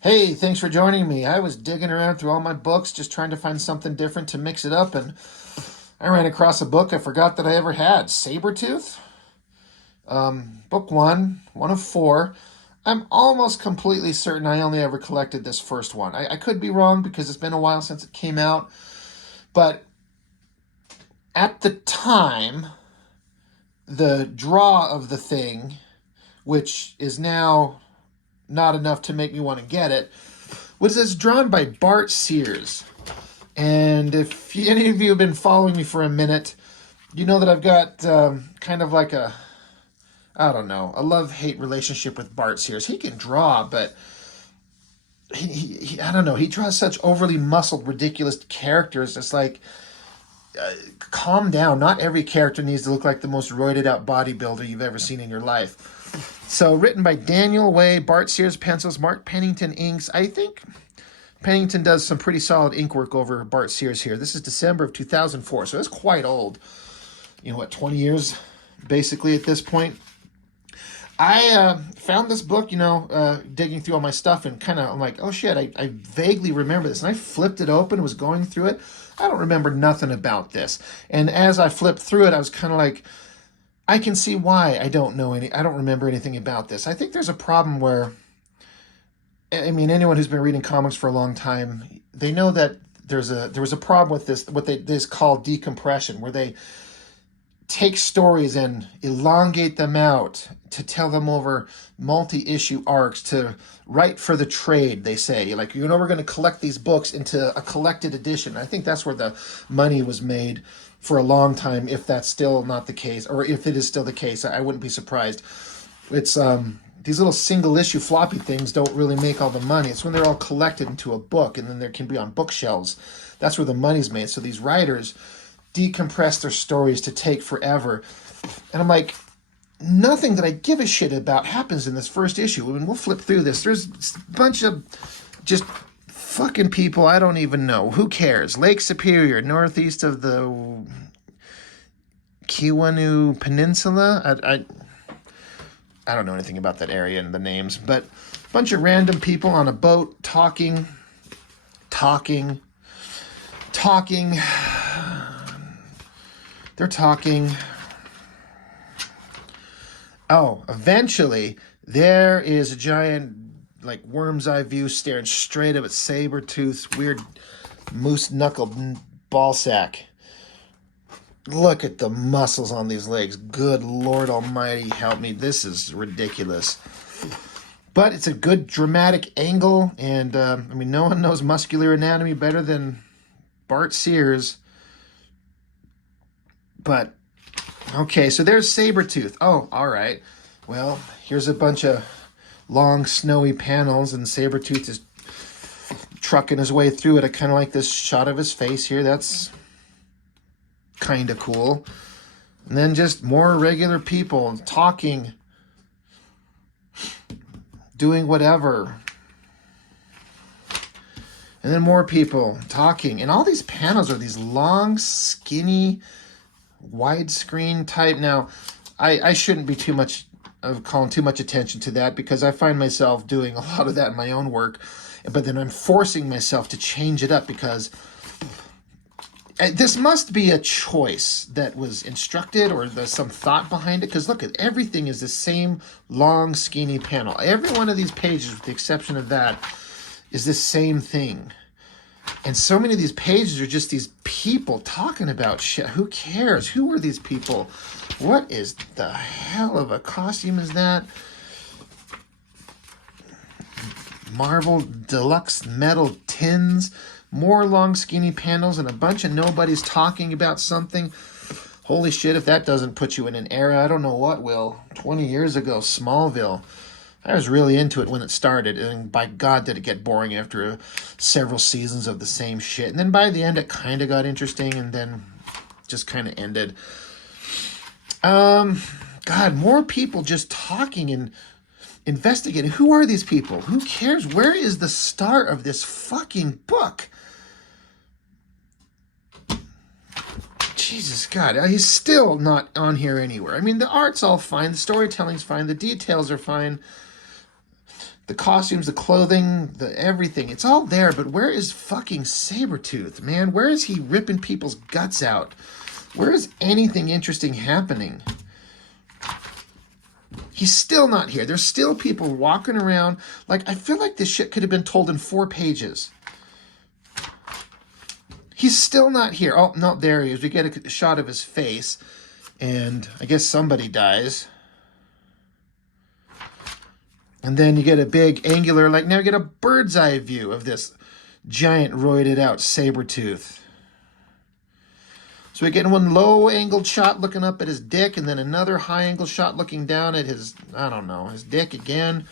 Hey, thanks for joining me. I was digging around through all my books, just trying to find something different to mix it up, and I ran across a book I forgot that I ever had. Sabertooth? Book one of four. I'm almost completely certain I only ever collected this first one. I could be wrong because it's been a while since it came out, but at the time, the draw of the thing, which is now not enough to make me want to get it, was it's drawn by Bart Sears. And if any of you have been following me for a minute, you know that I've got kind of like I don't know, a love-hate relationship with Bart Sears. He can draw, but I don't know, he draws such overly muscled, ridiculous characters. It's like, calm down. Not every character needs to look like the most roided out bodybuilder you've ever seen in your life. So, written by Daniel Way, Bart Sears pencils, Mark Pennington inks. I think Pennington does some pretty solid ink work over Bart Sears here. This is December of 2004, so it's quite old. 20 years basically at this point. I found this book, digging through all my stuff, and I'm like, oh shit, I vaguely remember this. And I flipped it open, was going through it. I don't remember nothing about this. And as I flipped through it, I was kind of like, I can see why I don't remember anything about this. I think there's a problem where, anyone who's been reading comics for a long time, they know that there was a problem with this, what they call decompression, where they take stories and elongate them out to tell them over multi-issue arcs to write for the trade, they say. Like, we're going to collect these books into a collected edition. I think that's where the money was made for a long time, if that's still not the case, or if it is still the case. I wouldn't be surprised. It's these little single-issue floppy things don't really make all the money. It's when they're all collected into a book, and then they can be on bookshelves. That's where the money's made. So these writers decompress their stories to take forever. And I'm like, nothing that I give a shit about happens in this first issue. I mean, we'll flip through this. There's a bunch of just fucking people I don't even know. Who cares? Lake Superior, northeast of the Kiwanu Peninsula. I don't know anything about that area and the names, but a bunch of random people on a boat talking. They're talking. Oh, eventually, there is a giant, like, worm's eye view staring straight up at Sabertooth's weird moose-knuckled ball sack. Look at the muscles on these legs. Good Lord Almighty, help me. This is ridiculous. But it's a good dramatic angle, and, no one knows muscular anatomy better than Bart Sears. But, okay, so there's Sabertooth. Oh, all right. Well, here's a bunch of long, snowy panels, and Sabertooth is trucking his way through it. I kind of like this shot of his face here. That's kind of cool. And then just more regular people talking, doing whatever. And then more people talking. And all these panels are these long, skinny, widescreen type. Now, I shouldn't be calling too much attention to that, because I find myself doing a lot of that in my own work, but then I'm forcing myself to change it up, because this must be a choice that was instructed, or there's some thought behind it, because look, everything is the same long, skinny panel. Every one of these pages, with the exception of that, is the same thing. And so many of these pages are just these people talking about shit. Who cares? Who are these people? What is the hell of a costume is that? Marvel Deluxe Metal Tins. More long, skinny panels and a bunch of nobodies talking about something. Holy shit, if that doesn't put you in an era, I don't know what will. 20 years ago, Smallville. I was really into it when it started, and by God did it get boring after several seasons of the same shit. And then by the end, it kind of got interesting, and then just kind of ended. God, more people just talking and investigating. Who are these people? Who cares? Where is the star of this fucking book? Jesus God, he's still not on here anywhere. I mean, the art's all fine, the storytelling's fine, the details are fine. The costumes, the clothing, the everything. It's all there, but where is fucking Sabertooth, man? Where is he ripping people's guts out? Where is anything interesting happening? He's still not here. There's still people walking around. Like, I feel like this shit could have been told in 4 pages. He's still not here. Oh, no, there he is. We get a shot of his face. And I guess somebody dies. And then you get a big angular, like now you get a bird's eye view of this giant roided out Sabertooth. So we get one low angled shot looking up at his dick, and then another high angled shot looking down at his, I don't know, his dick again.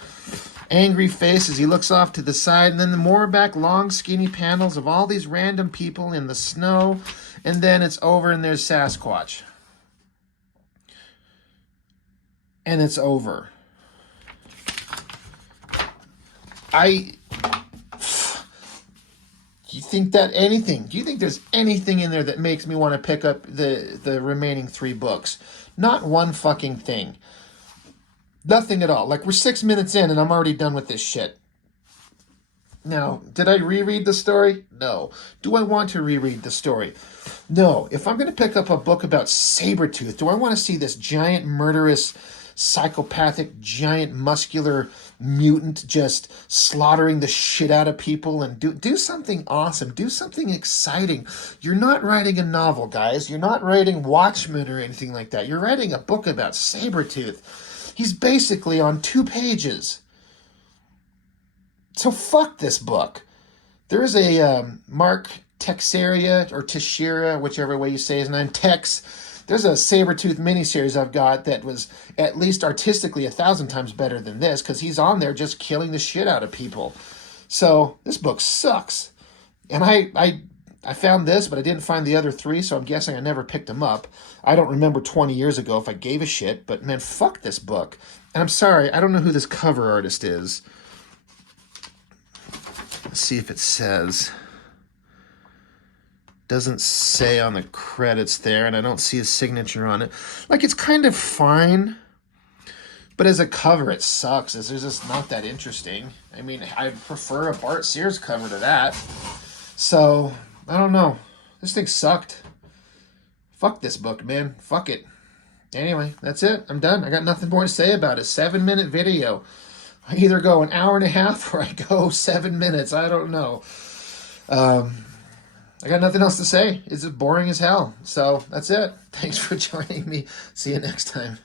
Angry face as he looks off to the side, and then the more back long skinny panels of all these random people in the snow, and then it's over and there's Sasquatch. And it's over. Do you think there's anything in there that makes me want to pick up the remaining 3 books? Not one fucking thing. Nothing at all. Like, we're 6 minutes in and I'm already done with this shit. Now, did I reread the story? No. Do I want to reread the story? No. If I'm going to pick up a book about Sabertooth, do I want to see this giant murderous psychopathic, giant, muscular mutant just slaughtering the shit out of people? And do something awesome. Do something exciting. You're not writing a novel, guys. You're not writing Watchmen or anything like that. You're writing a book about Sabertooth. He's basically on 2 pages. So fuck this book. There is a Mark Teixeira, or Teixeira, whichever way you say his name, Tex. There's a Sabertooth miniseries I've got that was at least artistically 1,000 times better than this, because he's on there just killing the shit out of people. So this book sucks. And I found this, but I didn't find the other 3, so I'm guessing I never picked them up. I don't remember 20 years ago if I gave a shit, but man, fuck this book. And I'm sorry, I don't know who this cover artist is. Let's see if it says. Doesn't say on the credits there, and I don't see his signature on it. Like, it's kind of fine, but as a cover, it sucks. It's just not that interesting. I mean, I prefer a Bart Sears cover to that. So, I don't know. This thing sucked. Fuck this book, man. Fuck it. Anyway, that's it. I'm done. I got nothing more to say about it. 7-minute video. I either go an hour and a half or I go 7 minutes. I don't know. I got nothing else to say. It's boring as hell. So that's it. Thanks for joining me. See you next time.